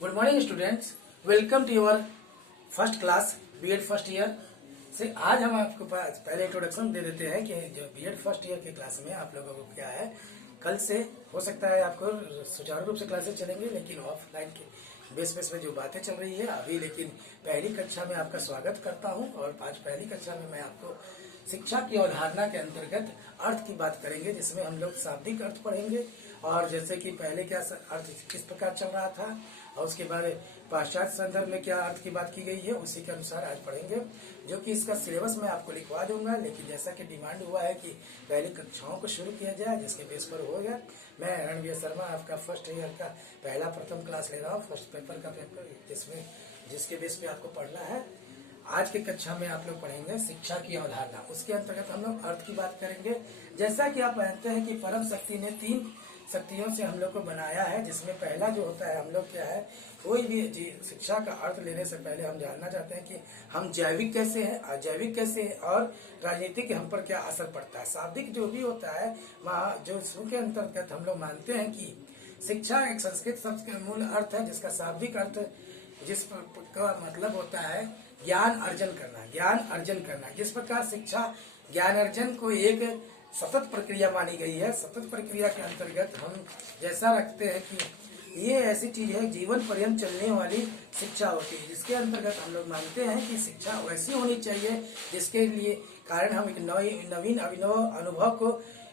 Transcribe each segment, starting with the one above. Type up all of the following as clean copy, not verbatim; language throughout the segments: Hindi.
Good morning students, welcome to your first class BEd first year से। आज हम आपको पहले इंट्रोडक्शन दे देते हैं कि जो बीएड फर्स्ट ईयर की क्लास में आप लोगों को क्या है। कल से हो सकता है आपको सुचारू रूप से क्लासेस चलेंगे, लेकिन ऑफलाइन के बेस पे जो बातें चल रही है अभी। लेकिन पहली कक्षा में आपका स्वागत करता हूं और आज पहली कक्षा में मैं आपको शिक्षा की अवधारणा के अंतर्गत अर्थ की बात करेंगे, जिसमें हम लोग शाब्दिक अर्थ पढ़ेंगे और जैसे कि पहले क्या अर्थ किस प्रकार चल रहा था और उसके बाद पाश्चात्य संदर्भ में क्या अर्थ की बात की गई है, उसी के अनुसार आज पढ़ेंगे, जो कि इसका सिलेबस मैं आपको लिखवा दूंगा। लेकिन जैसा कि डिमांड हुआ है कि पहली कक्षाओं को शुरू किया जाए, जिसके बेस पर होगा। मैं रणवीर शर्मा आपका फर्स्ट ईयर का प्रथम क्लास ले रहा हूँ, फर्स्ट पेपर का पेपर, जिसके बेस पे आपको पढ़ना है। आज की कक्षा में आप लोग पढ़ेंगे शिक्षा की अवधारणा, उसके अंतर्गत हम लोग अर्थ की बात करेंगे। जैसा कि आप जानते हैं कि परम शक्ति ने 3 शक्तियों से हम लोग को बनाया है, जिसमें पहला जो होता है, हम लोग क्या है, कोई भी शिक्षा का अर्थ लेने से पहले हम जानना चाहते हैं कि हम जैविक कैसे हैं, अजैविक कैसे हैं और राजनीतिक हम पर क्या असर पड़ता है। शाब्दिक जो भी होता है वहाँ जो इसके अंतर्गत हम लोग मानते हैं कि शिक्षा एक संस्कृत शब्द का मूल अर्थ है, जिसका शाब्दिक अर्थ जिसका मतलब होता है ज्ञान अर्जन करना, ज्ञान अर्जन करना। जिस प्रकार शिक्षा ज्ञान अर्जन को एक सतत प्रक्रिया मानी गई है, सतत प्रक्रिया के अंतर्गत हम जैसा रखते हैं कि ये ऐसी चीज है जीवन पर्यंत चलने वाली शिक्षा होती है, जिसके अंतर्गत हम लोग मानते हैं कि शिक्षा वैसी होनी चाहिए जिसके लिए कारण हम एक नवीन अभिनव अनुभव को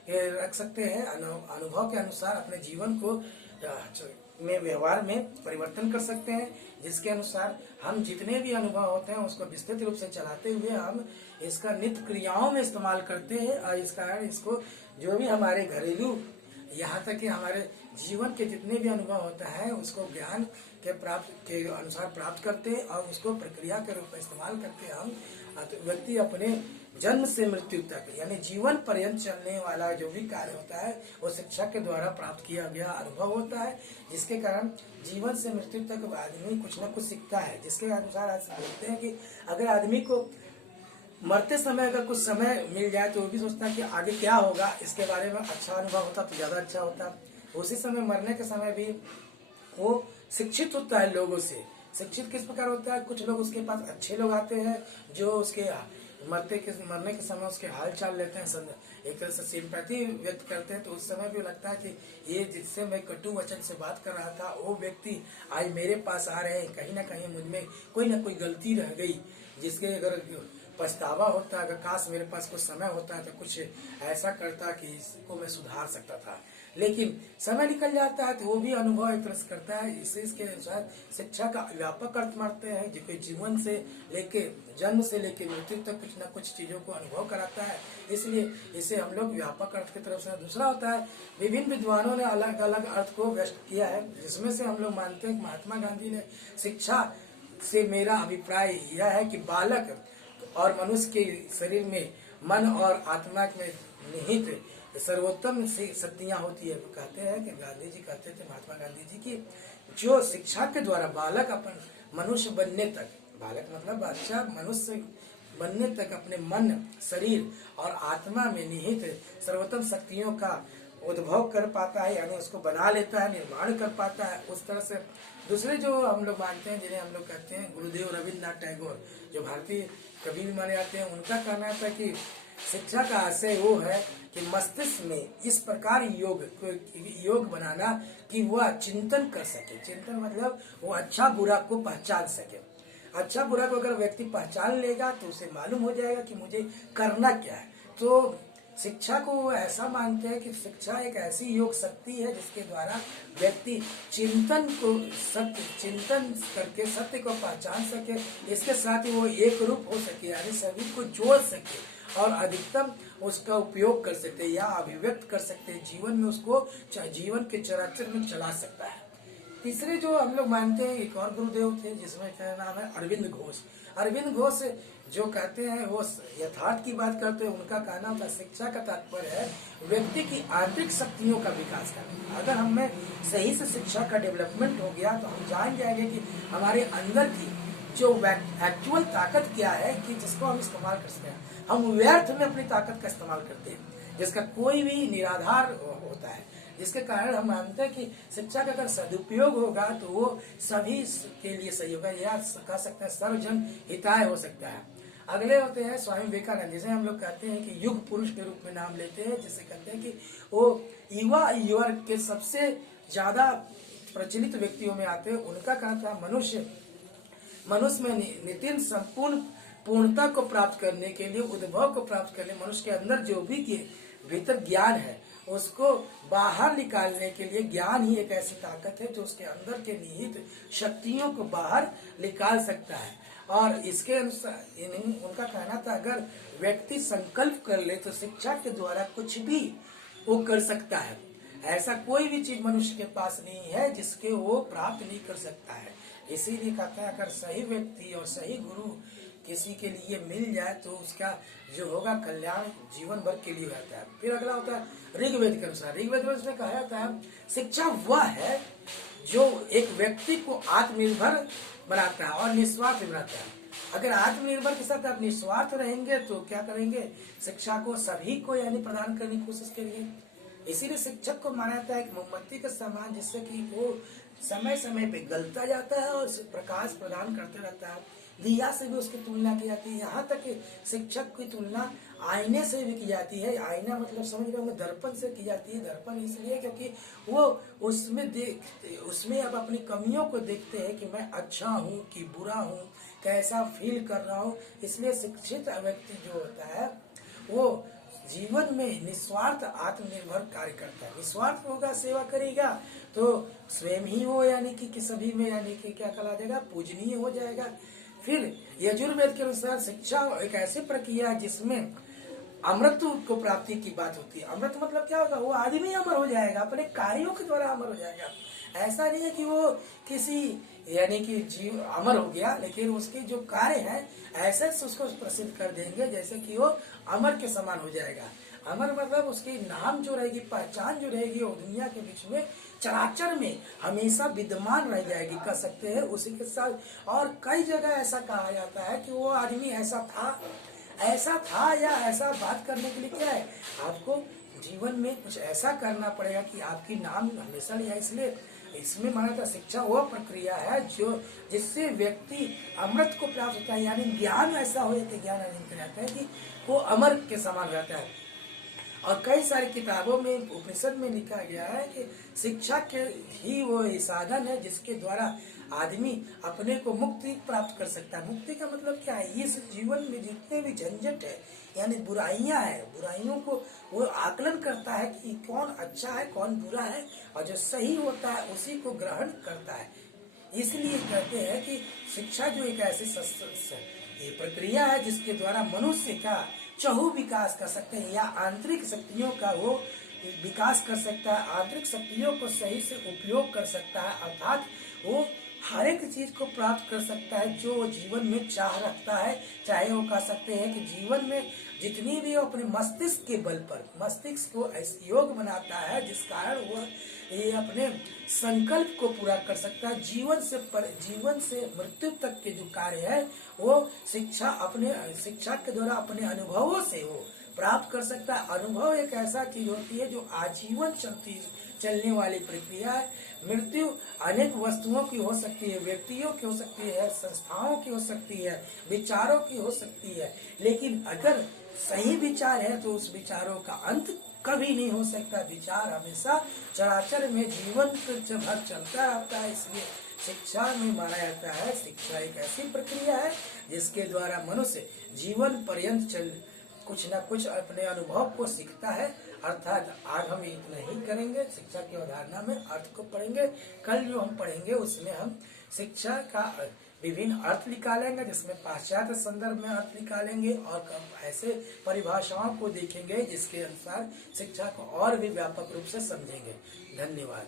रख सकते हैं, अनुभव के अनुसार अपने जीवन को में व्यवहार में परिवर्तन कर सकते हैं, जिसके अनुसार हम जितने भी अनुभव होते हैं उसको विस्तृत रूप से चलाते हुए हम इसका नित्य क्रियाओं में इस्तेमाल करते हैं। और इस कारण इसको जो भी हमारे घरेलू यहाँ तक कि हमारे जीवन के जितने भी अनुभव होता है उसको ज्ञान के अनुसार प्राप्त करते हैं और उसको प्रक्रिया के रूप में इस्तेमाल करके हम व्यक्ति अपने जन्म से मृत्यु तक यानी जीवन पर्यंत चलने वाला जो भी कार्य होता है वो शिक्षा के द्वारा प्राप्त किया गया अनुभव होता है, जिसके कारण जीवन से मृत्यु तक आदमी कुछ न कुछ सीखता है। जिसके अनुसार आज देखते हैं कि अगर आदमी को मरते समय अगर कुछ समय मिल जाए तो वो भी सोचता है कि आगे क्या होगा, इसके बारे में अच्छा अनुभव होता तो ज्यादा अच्छा होता। उसी समय मरने के समय भी वो शिक्षित होता है लोगों से। शिक्षित किस प्रकार होता है, कुछ लोग उसके पास अच्छे लोग आते हैं जो उसके मरने के समय उसके हाल चाल लेते हैं, एक तरह से सिंपैथी व्यक्त करते हैं। तो उस समय भी लगता है कि ये जिससे मैं कटु वचन से बात कर रहा था वो व्यक्ति आज मेरे पास आ रहे हैं, कहीं ना कहीं मुझमें कोई ना कोई गलती रह गई, जिसके अगर पछतावा होता, अगर काश मेरे पास कुछ समय होता तो कुछ ऐसा करता कि इसको मैं सुधार सकता था। लेकिन समय निकल जाता है तो वो भी अनुभव एक तरह से करता है। इसके अनुसार शिक्षा का व्यापक अर्थ मानते हैं, जो कि जीवन से लेके जन्म से लेके मृत्यु तक कुछ न कुछ चीजों को अनुभव कराता है, इसलिए इसे हम लोग व्यापक अर्थ की तरफ से। दूसरा होता है, विभिन्न विद्वानों ने अलग अलग अर्थ को व्यक्त किया है, जिसमें से हम लोग मानते हैं महात्मा गांधी ने शिक्षा से मेरा अभिप्राय यह है कि बालक और मनुष्य के शरीर में मन और आत्मा में निहित सर्वोत्तम शक्तियां होती है। वो कहते हैं कि गांधी जी कहते थे, महात्मा गांधी जी की, जो शिक्षा के द्वारा बालक अपन मनुष्य बनने तक, बालक मतलब अच्छा मनुष्य बनने तक अपने मन, शरीर और आत्मा में निहित सर्वोत्तम शक्तियों का उद्भव कर पाता है, यानी उसको बना लेता है, निर्माण कर पाता है। उस तरह से दूसरे जो हम लोग मानते हैं, जिन्हें हम लोग कहते हैं गुरुदेव रविन्द्रनाथ टैगोर, जो भारतीय कवि भी माने जाते हैं, उनका कहना था कि शिक्षा का आशय वो है कि मस्तिष्क में इस प्रकार योग बनाना कि वह चिंतन कर सके। चिंतन मतलब वो अच्छा बुरा को पहचान सके। अच्छा बुरा को अगर व्यक्ति पहचान लेगा तो उसे मालूम हो जाएगा कि मुझे करना क्या है। तो शिक्षा को वो ऐसा मानते हैं कि शिक्षा एक ऐसी योग शक्ति है जिसके द्वारा व्यक्ति चिंतन करके सत्य को पहचान सके, इसके साथ ही वो एक रूप हो सके, यानी सभी को जोड़ सके और अधिकतम उसका उपयोग कर सकते हैं या अभिव्यक्त कर सकते हैं, जीवन में उसको जीवन के चराचर में चला सकता है। तीसरे जो हम लोग मानते हैं, एक और गुरुदेव थे जिसमें क्या नाम है, अरविंद घोष। अरविंद घोष जो कहते हैं वो यथार्थ की बात करते हैं। उनका कहना होता है शिक्षा का तात्पर्य है व्यक्ति की आंतरिक शक्तियों का विकास करना। अगर हमें सही से शिक्षा का डेवलपमेंट हो गया तो हम जान जाएंगे कि हमारे अंदर की जो एक्चुअल ताकत क्या है, कि जिसको हम इस्तेमाल कर सकते हैं। हम व्यर्थ में अपनी ताकत का इस्तेमाल करते हैं, जिसका कोई भी निराधार होता है, जिसके कारण हम मानते हैं कि शिक्षा का अगर सदुपयोग होगा तो वो सभी के लिए सही होगा, या कह सकते हैं सर्वजन हिताय हो सकता है। अगले होते हैं स्वामी विवेकानंद, जिसे हम लोग कहते हैं कि युग पुरुष के रूप में नाम लेते हैं, जिसे कहते हैं कि वो युवा वर्ग के सबसे ज्यादा प्रचलित व्यक्तियों में आते हैं। उनका कहना था मनुष्य में नितिन संपूर्ण पूर्णता को प्राप्त करने के लिए, उद्भव को प्राप्त करने, मनुष्य के अंदर जो भी भीतर ज्ञान है उसको बाहर निकालने के लिए ज्ञान ही एक ऐसी ताकत है जो उसके अंदर के निहित शक्तियों को बाहर निकाल सकता है। और इसके अनुसार उनका कहना था अगर व्यक्ति संकल्प कर ले तो शिक्षा के द्वारा कुछ भी वो कर सकता है। ऐसा कोई भी चीज मनुष्य के पास नहीं है जिसके वो प्राप्त नहीं कर सकता है। इसीलिए कहते हैं अगर सही व्यक्ति और सही गुरु किसी के लिए मिल जाए तो उसका जो होगा कल्याण जीवन भर के लिए रहता है। फिर अगला होता है ऋग्वेद के अनुसार। ऋग्वेद में उसने कहा जाता है शिक्षा वह है जो एक व्यक्ति को आत्मनिर्भर बनाता है और निस्वार्थ बनाता है। अगर आत्मनिर्भर के साथ आप निस्वार्थ रहेंगे तो क्या करेंगे, शिक्षा को सभी को यानी प्रदान करने की कोशिश करेंगे। इसीलिए शिक्षक को माना जाता है एक मोमबत्ती के समान, जिससे कि वो समय समय पे गलता जाता है और प्रकाश प्रदान करते रहता है। दिया से भी उसकी तुलना की जाती है, यहाँ तक कि शिक्षक की तुलना आईने से भी की जाती है। आईना मतलब समझ रहे होंगे, दर्पण से की जाती है। दर्पण इसलिए क्योंकि वो उसमें अब अपनी कमियों को देखते हैं कि मैं अच्छा हूँ कि बुरा हूँ, कैसा फील कर रहा हूँ। इसलिए शिक्षित व्यक्ति जो होता है वो जीवन में निस्वार्थ आत्मनिर्भर कार्य करता है। निस्वार्थ होगा, सेवा करेगा तो स्वयं ही वो यानी कि सभी में यानी कि क्या कहा जाएगा, पूजनीय हो जाएगा। फिर यजुर्वेद के अनुसार शिक्षा एक ऐसी प्रक्रिया है जिसमें अमृत को प्राप्ति की बात होती है। अमृत मतलब क्या होगा, वो आदमी अमर हो जाएगा, अपने कार्यों के द्वारा अमर हो जाएगा। ऐसा नहीं है कि वो किसी यानी कि जीव अमर हो गया, लेकिन उसके जो कार्य हैं ऐसे उसको प्रसिद्ध कर देंगे जैसे कि वो अमर के समान हो जाएगा। अमर मतलब उसकी नाम जो रहेगी, पहचान जो रहेगी, वो दुनिया के बीच में चराचर में हमेशा विद्यमान रह जाएगी, कह सकते हैं। उसी के साथ और कई जगह ऐसा कहा जाता है कि वो आदमी ऐसा था या ऐसा बात करने के लिए क्या है, आपको जीवन में कुछ ऐसा करना पड़ेगा कि आपकी नाम हमेशा लिया। इसलिए इसमें माना था शिक्षा वह प्रक्रिया है जो जिससे व्यक्ति अमृत को प्राप्त होता है, यानी ज्ञान ऐसा हो जाता है, ज्ञान रहता है कि वो अमर के समान रहता है। और कई सारी किताबों में उपनिषद में लिखा गया है कि शिक्षा के ही वो साधन है जिसके द्वारा आदमी अपने को मुक्ति प्राप्त कर सकता है। मुक्ति का मतलब क्या है, इस जीवन में जितने भी झंझट है यानी बुराइयां हैं, बुराइयों को वो आकलन करता है कि कौन अच्छा है कौन बुरा है, और जो सही होता है उसी को ग्रहण करता है। इसलिए कहते हैं कि शिक्षा जो एक ऐसी ये प्रक्रिया है जिसके द्वारा मनुष्य का चहु विकास कर सकते हैं, या आंतरिक शक्तियों का वो विकास कर सकता है, आंतरिक शक्तियों को सही से उपयोग कर सकता है, अर्थात वो हर एक चीज को प्राप्त कर सकता है जो वो जीवन में चाह रखता है। चाहे वो कह सकते हैं कि जीवन में जितनी भी वो अपने मस्तिष्क के बल पर मस्तिष्क को ऐसे योग बनाता है जिस कारण वह ये अपने संकल्प को पूरा कर सकता है। जीवन से मृत्यु तक के जो कार्य है वो शिक्षा के द्वारा अपने अनुभवों से वो प्राप्त कर सकता है। अनुभव एक ऐसा चीज होती है जो आजीवन चलने वाली प्रक्रिया है। मृत्यु अनेक वस्तुओं की हो सकती है, व्यक्तियों की हो सकती है, संस्थाओं की हो सकती है, विचारों की हो सकती है, लेकिन अगर सही विचार है तो उस विचारों का अंत कभी नहीं हो सकता। विचार हमेशा चराचर में जीवन भर चलता रहता है। इसलिए शिक्षा में माना जाता है शिक्षा एक ऐसी प्रक्रिया है जिसके द्वारा मनुष्य जीवन पर्यंत कुछ न कुछ अपने अनुभव को सीखता है। अर्थात आज हम इतना ही करेंगे, शिक्षा की अवधारणा में अर्थ को पढ़ेंगे। कल जो हम पढ़ेंगे उसमें हम शिक्षा का विभिन्न अर्थ निकालेंगे, जिसमें पाश्चात्य संदर्भ में अर्थ निकालेंगे और ऐसे परिभाषाओं को देखेंगे जिसके अनुसार शिक्षा को और भी व्यापक रूप से समझेंगे। धन्यवाद।